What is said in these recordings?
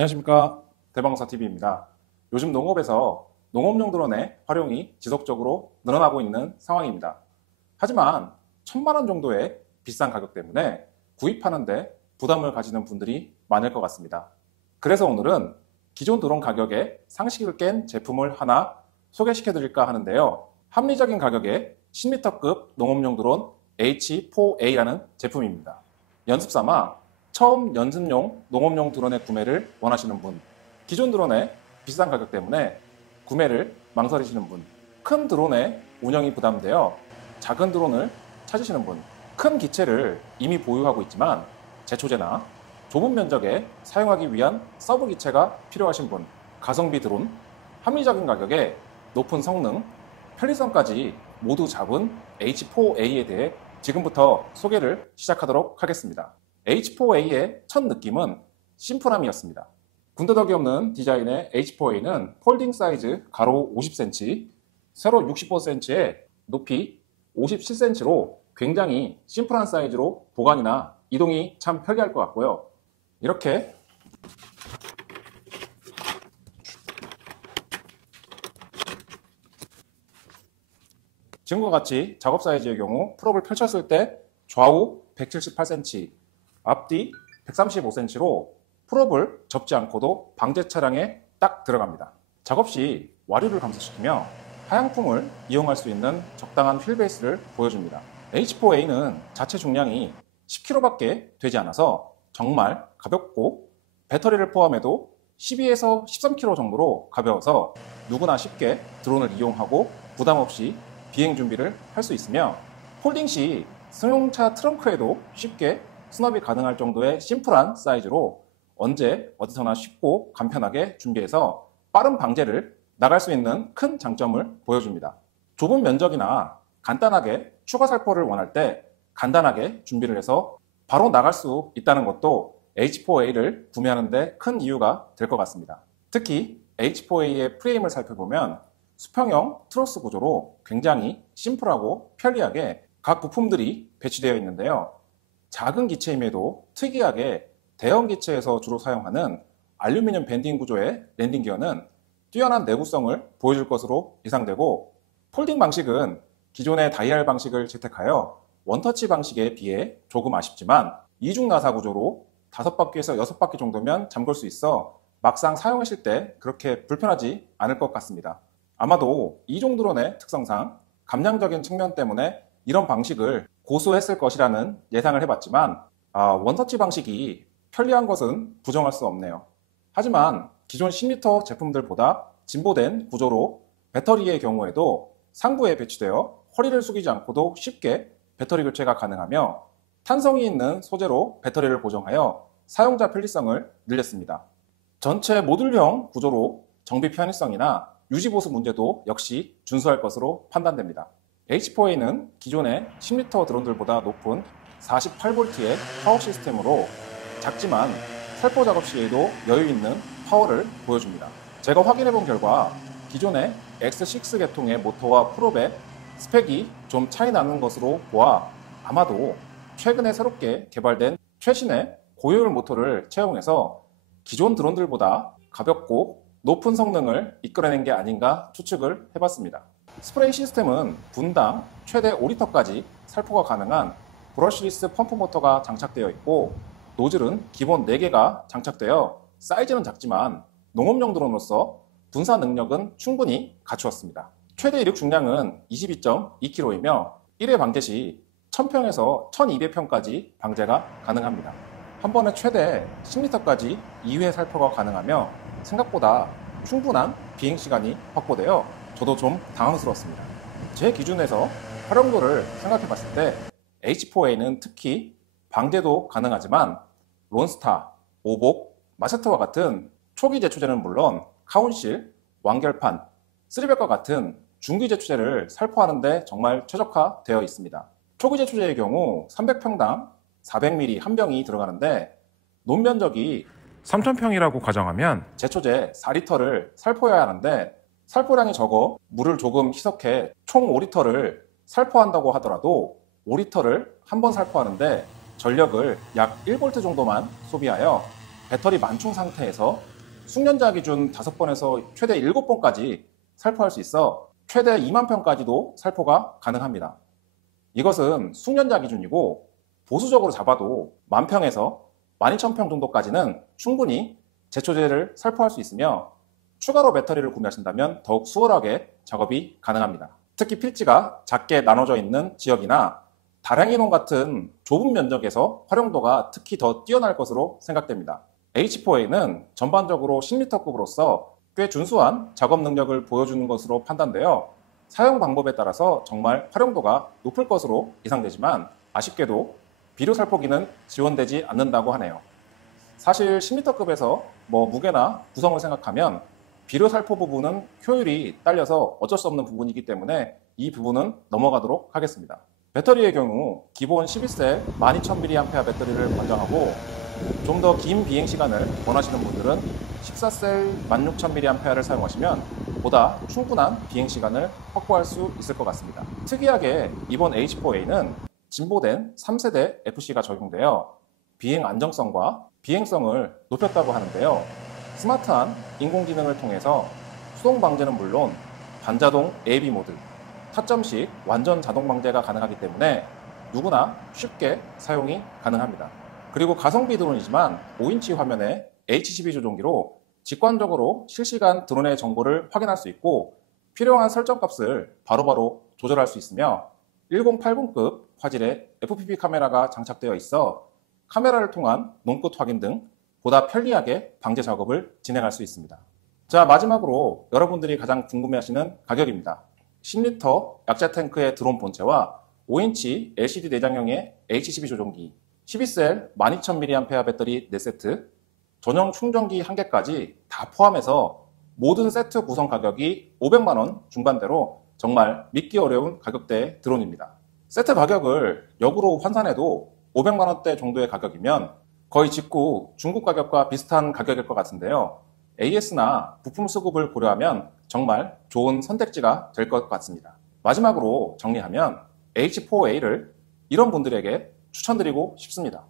안녕하십니까, 대방사TV입니다. 요즘 농업에서 농업용 드론의 활용이 지속적으로 늘어나고 있는 상황입니다. 하지만 1,000만 원 정도의 비싼 가격 때문에 구입하는데 부담을 가지는 분들이 많을 것 같습니다. 그래서 오늘은 기존 드론 가격에 상식을 깬 제품을 하나 소개시켜 드릴까 하는데요. 합리적인 가격에 10m급 농업용 드론 H4A라는 제품입니다. 연습 삼아 처음 연습용 농업용 드론의 구매를 원하시는 분, 기존 드론의 비싼 가격 때문에 구매를 망설이시는 분, 큰 드론의 운영이 부담되어 작은 드론을 찾으시는 분, 큰 기체를 이미 보유하고 있지만 제초제나 좁은 면적에 사용하기 위한 서브 기체가 필요하신 분, 가성비 드론, 합리적인 가격에 높은 성능, 편리성까지 모두 잡은 H4A에 대해 지금부터 소개를 시작하도록 하겠습니다. H4A의 첫 느낌은 심플함이었습니다. 군더더기 없는 디자인의 H4A는 폴딩 사이즈 가로 50cm, 세로 65cm에 높이 57cm로 굉장히 심플한 사이즈로 보관이나 이동이 참 편리할 것 같고요. 이렇게 지금과 같이 작업 사이즈의 경우 풀업을 펼쳤을 때 좌우 178cm, 앞뒤 135cm로 풀업을 접지 않고도 방제 차량에 딱 들어갑니다. 작업 시 와류를 감소시키며 하양품을 이용할 수 있는 적당한 휠베이스를 보여줍니다. H4A는 자체 중량이 10kg밖에 되지 않아서 정말 가볍고 배터리를 포함해도 12에서 13kg 정도로 가벼워서 누구나 쉽게 드론을 이용하고 부담 없이 비행 준비를 할 수 있으며 폴딩 시 승용차 트렁크에도 쉽게 수납이 가능할 정도의 심플한 사이즈로 언제 어디서나 쉽고 간편하게 준비해서 빠른 방제를 나갈 수 있는 큰 장점을 보여줍니다. 좁은 면적이나 간단하게 추가 살포를 원할 때 간단하게 준비를 해서 바로 나갈 수 있다는 것도 H4A를 구매하는 데 큰 이유가 될 것 같습니다. 특히 H4A의 프레임을 살펴보면 수평형 트러스 구조로 굉장히 심플하고 편리하게 각 부품들이 배치되어 있는데요. 작은 기체임에도 특이하게 대형 기체에서 주로 사용하는 알루미늄 밴딩 구조의 랜딩 기어는 뛰어난 내구성을 보여줄 것으로 예상되고, 폴딩 방식은 기존의 다이얼 방식을 채택하여 원터치 방식에 비해 조금 아쉽지만 이중 나사 구조로 5바퀴에서 6바퀴 정도면 잠글 수 있어 막상 사용하실 때 그렇게 불편하지 않을 것 같습니다. 아마도 이종 드론의 특성상 감량적인 측면 때문에 이런 방식을 고수했을 것이라는 예상을 해봤지만 원터치 방식이 편리한 것은 부정할 수 없네요. 하지만 기존 10m 제품들보다 진보된 구조로 배터리의 경우에도 상부에 배치되어 허리를 숙이지 않고도 쉽게 배터리 교체가 가능하며 탄성이 있는 소재로 배터리를 고정하여 사용자 편리성을 늘렸습니다. 전체 모듈형 구조로 정비 편의성이나 유지보수 문제도 역시 준수할 것으로 판단됩니다. H4A는 기존의 10m 드론들보다 높은 48V의 파워 시스템으로 작지만 살포 작업 시에도 여유 있는 파워를 보여줍니다. 제가 확인해 본 결과 기존의 X6 계통의 모터와 풀업의 스펙이 좀 차이 나는 것으로 보아 아마도 최근에 새롭게 개발된 최신의 고효율 모터를 채용해서 기존 드론들보다 가볍고 높은 성능을 이끌어낸 게 아닌가 추측을 해봤습니다. 스프레이 시스템은 분당 최대 5리터까지 살포가 가능한 브러쉬리스 펌프 모터가 장착되어 있고, 노즐은 기본 4개가 장착되어 사이즈는 작지만 농업용 드론으로서 분사 능력은 충분히 갖추었습니다. 최대 이륙 중량은 22.2kg이며 1회 방제 시 1000평에서 1200평까지 방제가 가능합니다. 한 번에 최대 10m까지 2회 살포가 가능하며 생각보다 충분한 비행시간이 확보되어 저도 좀 당황스러웠습니다. 제 기준에서 활용도를 생각해 봤을 때 H4A는 특히 방제도 가능하지만 론스타, 오복, 마세트와 같은 초기 제초제는 물론 카운실, 완결판, 쓰리백과 같은 중기 제초제를 살포하는 데 정말 최적화되어 있습니다. 초기 제초제의 경우 300평당 400ml 한 병이 들어가는데 논면적이 3000평이라고 가정하면 제초제 4리터를 살포해야 하는데 살포량이 적어 물을 조금 희석해 총 5리터를 살포한다고 하더라도 5리터를 한 번 살포하는데 전력을 약 1V 정도만 소비하여 배터리 만충 상태에서 숙련자 기준 5번에서 최대 7번까지 살포할 수 있어 최대 2만 평까지도 살포가 가능합니다. 이것은 숙련자 기준이고 보수적으로 잡아도 10,000평에서 12,000평 정도까지는 충분히 제초제를 살포할 수 있으며 추가로 배터리를 구매하신다면 더욱 수월하게 작업이 가능합니다. 특히 필지가 작게 나눠져 있는 지역이나 다량이론 같은 좁은 면적에서 활용도가 특히 더 뛰어날 것으로 생각됩니다. H4A는 전반적으로 10L급으로서 꽤 준수한 작업 능력을 보여주는 것으로 판단되어 사용 방법에 따라서 정말 활용도가 높을 것으로 예상되지만 아쉽게도 비료 살포기는 지원되지 않는다고 하네요. 사실 10L급에서 무게나 구성을 생각하면 비료 살포 부분은 효율이 딸려서 어쩔 수 없는 부분이기 때문에 이 부분은 넘어가도록 하겠습니다. 배터리의 경우 기본 12셀 12,000mAh 배터리를 권장하고 좀 더 긴 비행 시간을 원하시는 분들은 14셀 16,000mAh를 사용하시면 보다 충분한 비행 시간을 확보할 수 있을 것 같습니다. 특이하게 이번 H4A는 진보된 3세대 FC가 적용되어 비행 안정성과 비행성을 높였다고 하는데요. 스마트한 인공지능을 통해서 수동 방제는 물론 반자동 AV 모드, 타점식 완전 자동 방제가 가능하기 때문에 누구나 쉽게 사용이 가능합니다. 그리고 가성비 드론이지만 5인치 화면에 HCB 조종기로 직관적으로 실시간 드론의 정보를 확인할 수 있고 필요한 설정값을 바로바로 조절할 수 있으며 1080급 화질의 FPV 카메라가 장착되어 있어 카메라를 통한 눈끝 확인 등 보다 편리하게 방제 작업을 진행할 수 있습니다. 자, 마지막으로 여러분들이 가장 궁금해하시는 가격입니다. 10L 약재 탱크의 드론 본체와 5인치 LCD 내장형의 HCB 조종기, 12셀 12,000mAh 배터리 4세트, 전용 충전기 1개까지 다 포함해서 모든 세트 구성 가격이 500만원 중반대로 정말 믿기 어려운 가격대의 드론입니다. 세트 가격을 역으로 환산해도 500만원대 정도의 가격이면 거의 직구 중국 가격과 비슷한 가격일 것 같은데요. AS나 부품 수급을 고려하면 정말 좋은 선택지가 될 것 같습니다. 마지막으로 정리하면 H4A를 이런 분들에게 추천드리고 싶습니다.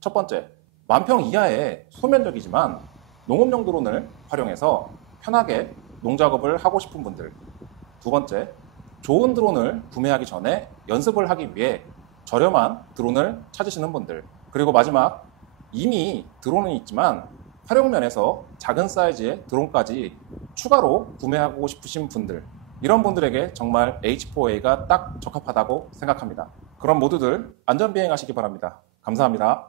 첫 번째, 10,000평 이하의 소면적이지만 농업용 드론을 활용해서 편하게 농작업을 하고 싶은 분들. 두 번째, 좋은 드론을 구매하기 전에 연습을 하기 위해 저렴한 드론을 찾으시는 분들. 그리고 마지막, 이미 드론은 있지만 활용면에서 작은 사이즈의 드론까지 추가로 구매하고 싶으신 분들, 이런 분들에게 정말 H4A가 딱 적합하다고 생각합니다. 그럼 모두들 안전비행하시기 바랍니다. 감사합니다.